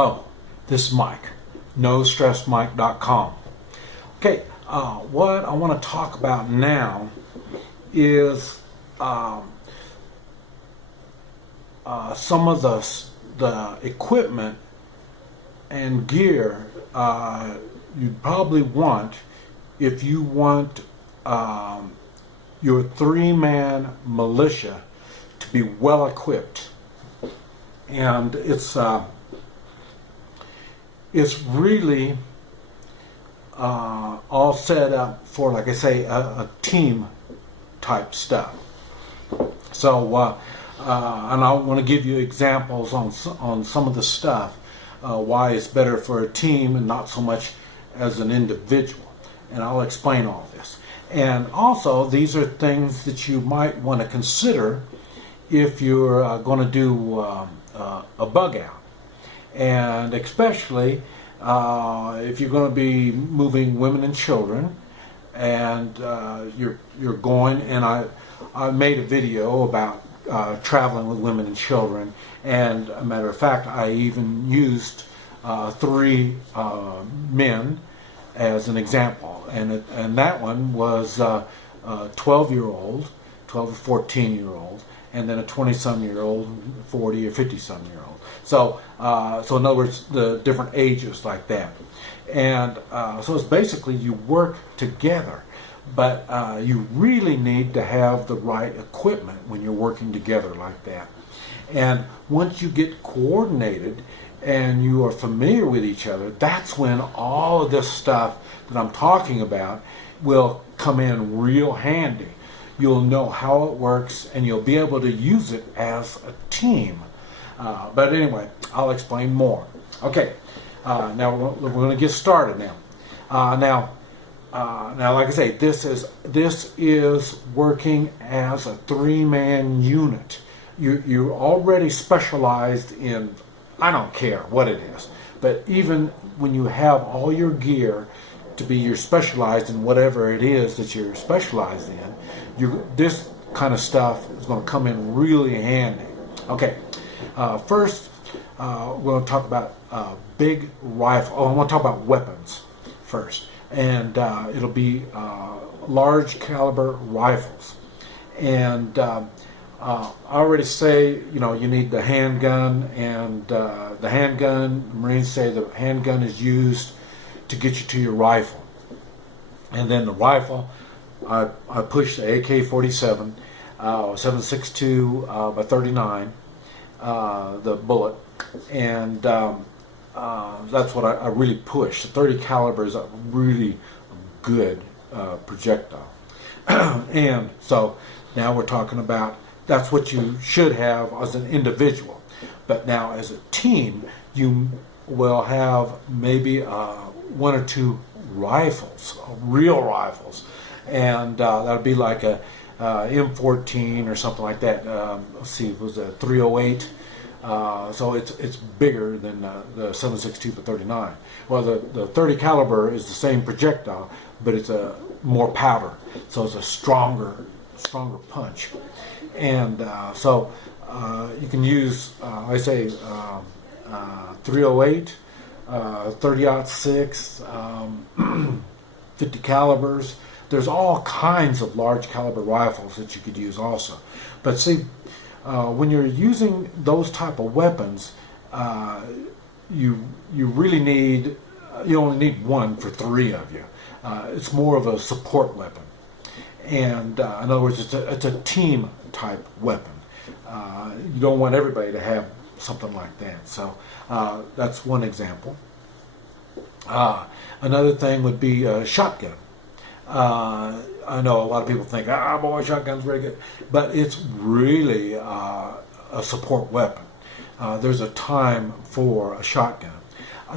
Hello, this is Mike, NoStressMike.com. Okay, what I want to talk about now is some of the equipment and gear you'd probably want if you want your three-man militia to be well equipped. And it's really all set up for, like I say, a team type stuff. So and I want to give you examples on some of the stuff, why it's better for a team and not so much as an individual, and I'll explain all this. And also, these are things that you might want to consider if you're going to do a bug out, and especially if you're going to be moving women and children, and you're going. And I made a video about traveling with women and children, and a matter of fact, I even used three men as an example, and that one was a 12-year-old, 12 to 14-year-old, and then a 20-some-year-old, 40 or 50-some-year-old. So in other words, the different ages like that. And so it's basically you work together, but you really need to have the right equipment when you're working together like that. And once you get coordinated and you are familiar with each other, that's when all of this stuff that I'm talking about will come in real handy. You'll know how it works, and you'll be able to use it as a team. But anyway, I'll explain more. Okay, now we're going to get started now. Now, like I say, this is working as a three-man unit. You're already specialized in, I don't care what it is, but even when you have all your gear to be you're specialized in whatever it is that you're specialized in, this kind of stuff is going to come in really handy. Okay, first we're going to talk about big rifle. Oh, I want to talk about weapons first, and it'll be large caliber rifles. And I already say, you need the handgun, and the handgun, Marines say the handgun is used to get you to your rifle. And then the rifle, I push the AK-47, 7.62 by 39, the bullet, and that's what I really push. The 30 caliber is a really good projectile. And so now we're talking about, that's what you should have as an individual. But now as a team, you will have maybe one or two rifles, real rifles, and that'll be like a M14 or something like that. Let's see, it was a 308. So it's bigger than the 7.62 by 39. Well, the 30 caliber is the same projectile, but it's a more powder, so it's a stronger punch. And so you can use, I say, 308, 30-06, 50 calibers. There's all kinds of large caliber rifles that you could use also. But see, when you're using those type of weapons, you really need, you only need one for three of you. It's more of a support weapon. And in other words, it's a team type weapon. You don't want everybody to have something like that. So that's one example. Another thing would be a shotgun. I know a lot of people think, boy, shotgun's very good, but it's really a support weapon. There's a time for a shotgun.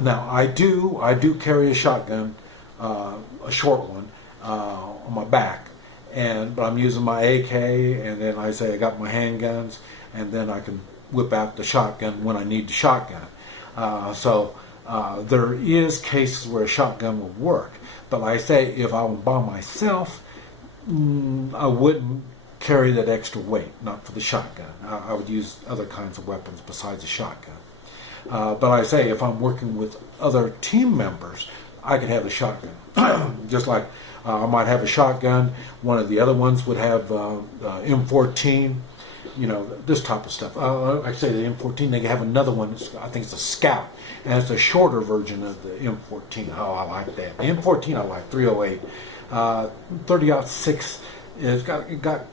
Now I do carry a shotgun, a short one, on my back, but I'm using my AK, and then I say I got my handguns, and then I can whip out the shotgun when I need the shotgun. So there is cases where a shotgun will work, but like I say, if I was by myself, I wouldn't carry that extra weight, not for the shotgun. I would use other kinds of weapons besides a shotgun. But I say, if I'm working with other team members, I can have the shotgun. Just like I might have a shotgun. One of the other ones would have M14. This type of stuff. I say the M14. They have another one. I think it's a Scout, and it's a shorter version of the M14. Oh, I like that. The M14 I like. 308. 30-06. It got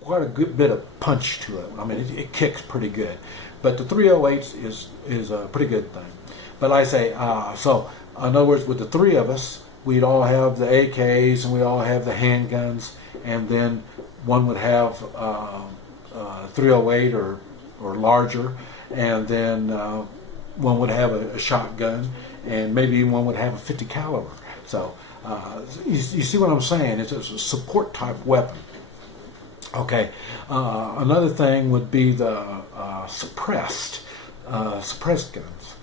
quite a good bit of punch to it. I mean, it kicks pretty good. But the 308 is a pretty good thing. But like I say, so in other words, with the three of us, we'd all have the AKs and we all have the handguns, and then one would have 308 or larger, and then one would have a shotgun, and maybe one would have a 50 caliber. So you see what I'm saying? It's a support type weapon. Okay. Another thing would be the suppressed guns.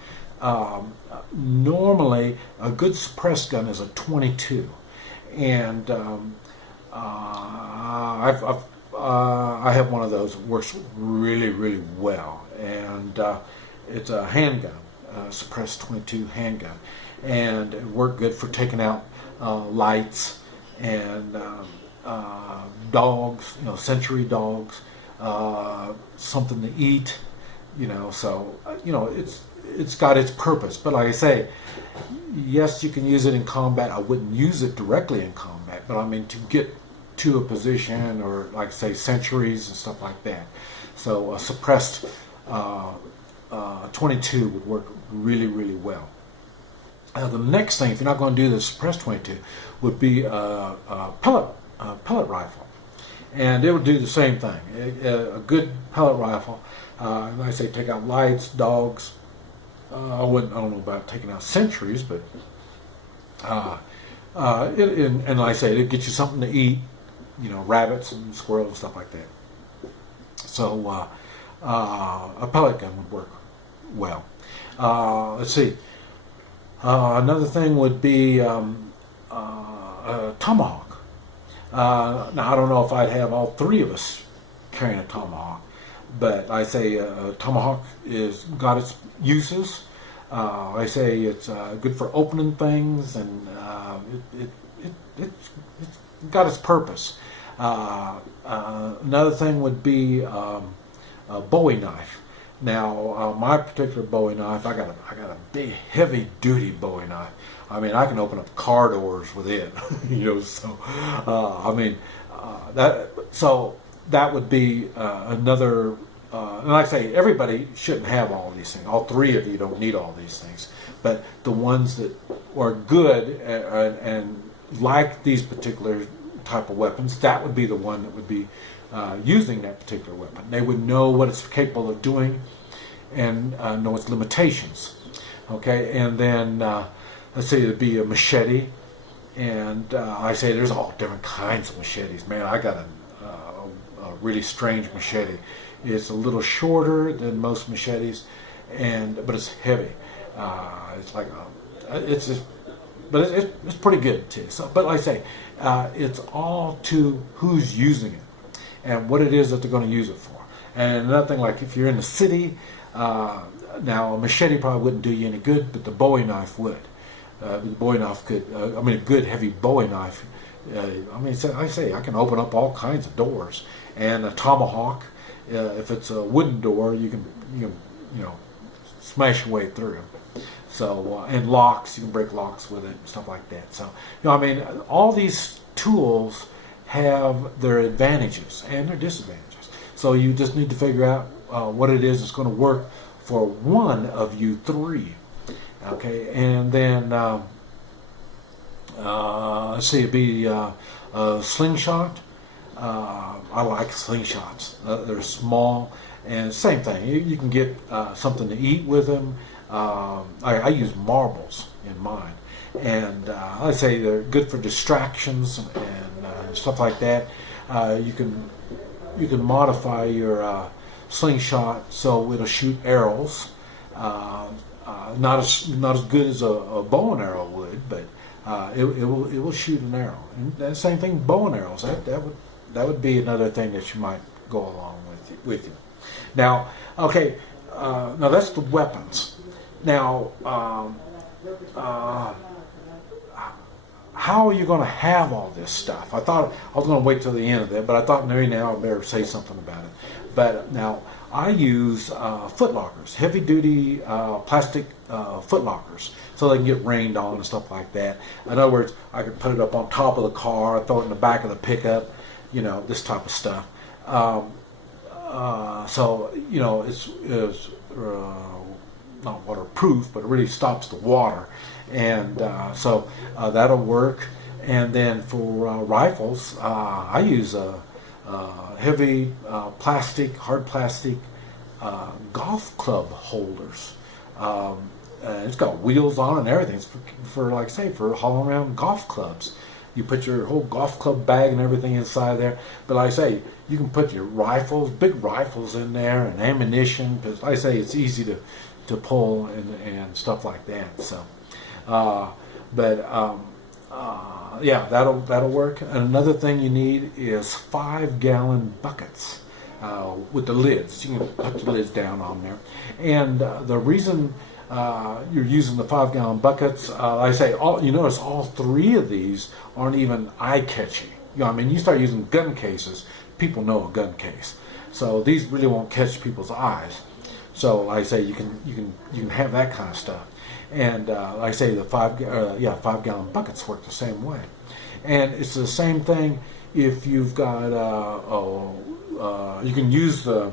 Normally, a good suppressed gun is a 22, and I have one of those. It works really, really well, and it's a handgun, suppressed 22 handgun, and it worked good for taking out lights and dogs, century dogs, something to eat, so it's got its purpose. But like I say, yes, you can use it in combat. I wouldn't use it directly in combat, but I mean to get to a position, or like say sentries and stuff like that. So a suppressed 22 would work really, really well. The next thing, if you're not going to do the suppressed 22, would be a pellet rifle, and it would do the same thing. A good pellet rifle, like I say, take out lights, dogs. I don't know about taking out sentries, but and like I say, it'll get you something to eat, rabbits and squirrels and stuff like that. So a pellet gun would work well. Let's see. Another thing would be a tomahawk. Now I don't know if I'd have all three of us carrying a tomahawk, but I say a tomahawk is got its uses. I say it's good for opening things, and it's got its purpose. Another thing would be a Bowie knife. Now, my particular Bowie knife, I got a big, heavy-duty Bowie knife. I mean, I can open up car doors with it. So that would be another. And like I say, everybody shouldn't have all these things. All three of you don't need all these things. But the ones that are good and like these particular type of weapons, that would be the one that would be using that particular weapon. They would know what it's capable of doing and know its limitations. Okay, and then let's say it'd be a machete, and I say there's all different kinds of machetes. Man, I got a really strange machete. It's a little shorter than most machetes, but it's heavy. It's like it's pretty good too. So, but like I say, it's all to who's using it and what it is that they're going to use it for. And another thing, like if you're in the city, now a machete probably wouldn't do you any good, but the Bowie knife would. The Bowie knife could, a good heavy Bowie knife. I say I can open up all kinds of doors. And a tomahawk, if it's a wooden door, you can smash your way through. So and locks, you can break locks with it and stuff like that. So all these tools have their advantages and their disadvantages. So you just need to figure out what it is that's going to work for one of you three. Okay, and then let's see, it'd be a slingshot. I like slingshots. They're small, and same thing. You can get something to eat with them. I use marbles in mine, and I say they're good for distractions and stuff like that. You can modify your slingshot so it'll shoot arrows. Not as good as a bow and arrow would, but it will shoot an arrow. And the same thing, bow and arrows. That would be another thing that you might go along with you. Now, okay, now that's the weapons. Now, how are you going to have all this stuff? I thought I was going to wait till the end of it, but I thought maybe now I better say something about it. But now I use foot lockers, heavy duty plastic foot lockers, so they can get rained on and stuff like that. In other words, I could put it up on top of the car, throw it in the back of the pickup, you know, this type of stuff. So, you know, it's not waterproof, but it really stops the water. And so that'll work. And then for rifles, I use heavy plastic, hard plastic golf club holders. It's got wheels on it and everything. It's for like I say, for hauling around golf clubs. You put your whole golf club bag and everything inside there. But like I say, you can put your rifles, big rifles in there, and ammunition. Because like I say, it's easy to pull and stuff like that. So, yeah, that'll work. And another thing you need is 5-gallon buckets with the lids. You can put the lids down on there. And the reason you're using the 5-gallon buckets, like I say, you notice all 3 of these aren't even eye-catching. You know, I mean, you start using gun cases, people know a gun case. So these really won't catch people's eyes. So like I say, you can have that kind of stuff. And like I say, the 5-gallon buckets work the same way. And it's the same thing if you've got you can use the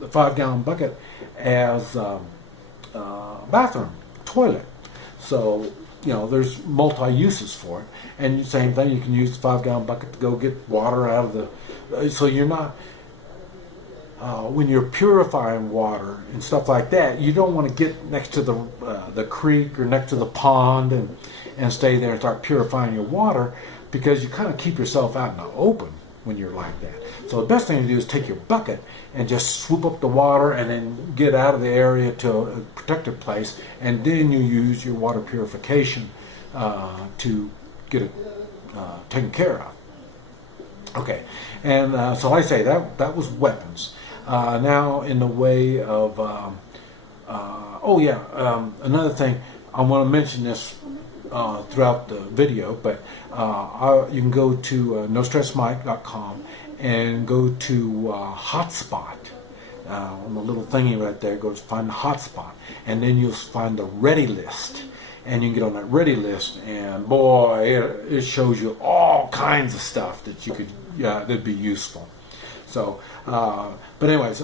5-gallon bucket as bathroom toilet. So you know, there's multi-uses for it. And same thing, you can use the 5-gallon bucket to go get water out of the. So you're not. When you're purifying water and stuff like that, you don't want to get next to the creek or next to the pond and stay there and start purifying your water, because you kind of keep yourself out in the open when you're like that. So the best thing to do is take your bucket and just swoop up the water and then get out of the area to a protected place, and then you use your water purification to get it taken care of. Okay, and so like I say, that was weapons. Now in the way of, another thing, I want to mention this throughout the video, but you can go to NoStressMike.com and go to hotspot. On the little thingy right there, go to find the hotspot, and then you'll find the ready list. And you can get on that ready list, and boy, it shows you all kinds of stuff that you could, that'd be useful. So, but anyways,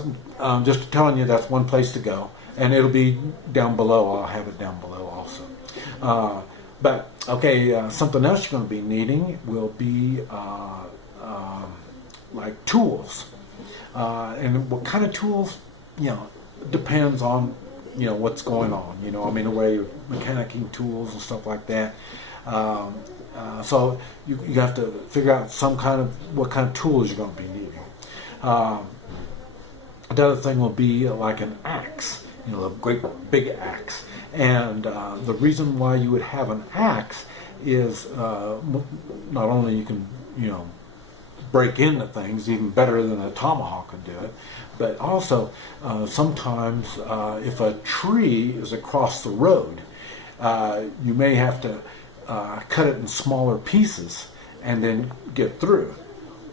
just telling you that's one place to go, and it'll be down below. I'll have it down below also. But okay, something else you're going to be needing will be like tools, and what kind of tools, depends on what's going on. I mean, the way of mechanicking tools and stuff like that. So you have to figure out what kind of tools you're going to be needing. Another thing will be like an axe, a great big axe. And the reason why you would have an axe is not only you can break into things even better than a tomahawk can do it, but also sometimes if a tree is across the road, you may have to cut it in smaller pieces and then get through.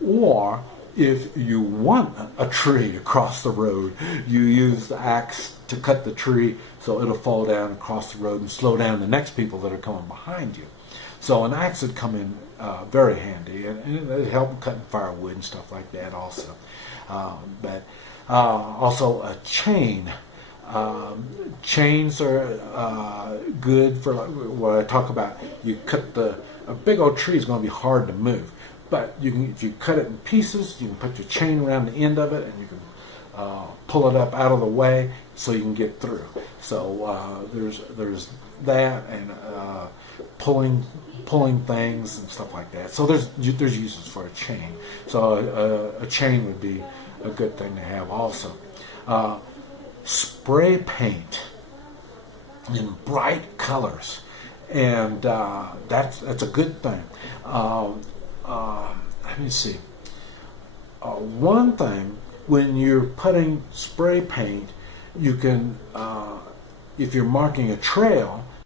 Or if you want a tree across the road, you use the axe to cut the tree so it'll fall down across the road and slow down the next people that are coming behind you. So an axe would come in very handy, and it'd help cutting firewood and stuff like that also. But also a chain. Chains are good for what I talk about. You cut a big old tree is going to be hard to move, but if you cut it in pieces, you can put your chain around the end of it, and you can pull it up out of the way so you can get through. So there's that, and pulling things and stuff like that. So there's uses for a chain. So a chain would be a good thing to have also. Spray paint in bright colors, and that's a good thing. Let me see. One thing, when you're putting spray paint, you can if you're marking a trail,